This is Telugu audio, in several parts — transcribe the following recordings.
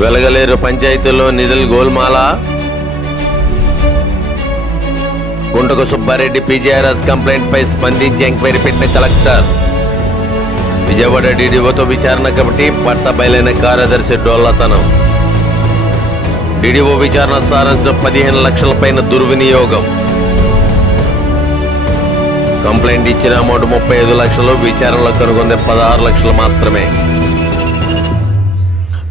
వెలగలేరు పంచాయతీలో నిధులు గోల్మాల. గుంటకు సుబ్బారెడ్డి పీజీఆర్ఎస్ కంప్లైంట్ పై స్పందించి ఎంక్వైరీ పెట్టిన కలెక్టర్. విజయవాడ డీడీఓతో విచారణ కమిటీ పట్ట బయలైన కార్యదర్శి డోల్లతనం. డీడీఓ విచారణ సారాంశం 15 లక్షల పైన దుర్వినియోగం. కంప్లైంట్ ఇచ్చిన అమౌంట్ 35 లక్షలు, విచారణలో కనుగొంది 16 లక్షలు మాత్రమే.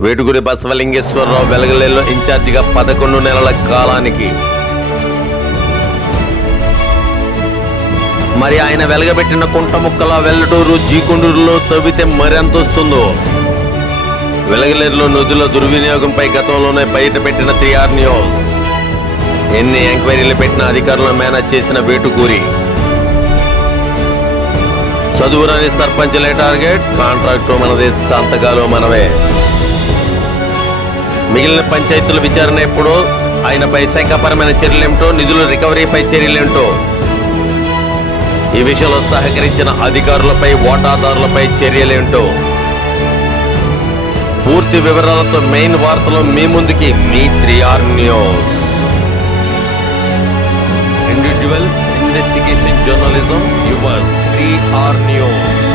వేటుగుడి బసవలింగేశ్వరరావు వెలగలేరులో ఇన్ఛార్జిగా 11 నెలల కాలానికి. మరి ఆయన వెలగబెట్టిన కుంటముక్కల వెల్లటూరు జీకొండూరులో తవ్వితే మరెంత వస్తుందో. వెలగలేరులో నిధుల దుర్వినియోగంపై గతంలోనే బయట పెట్టిన 3R న్యూస్. ఎన్ని ఎంక్వైరీలు పెట్టిన అధికారులను మేనేజ్ చేసిన వేటుకూరి. చదువురాని సర్పంచ్లే టార్గెట్, కాంట్రాక్టు మనది, సంతకాలు మనవే. మిగిలిన పంచాయతీల విచారణ ఎప్పుడో, ఆయనపై శాఖపరమైన చర్యలేమిటో, నిధుల రికవరీపై చర్యలేంటో, ఈ విషయంలో సహకరించిన అధికారులపై, వాటాదారులపై చర్యలేంటో పూర్తి వివరాలతో మెయిన్ వార్తలో మీ ముందుకి మీ 3R news. Individual investigation journalism yours 3R news.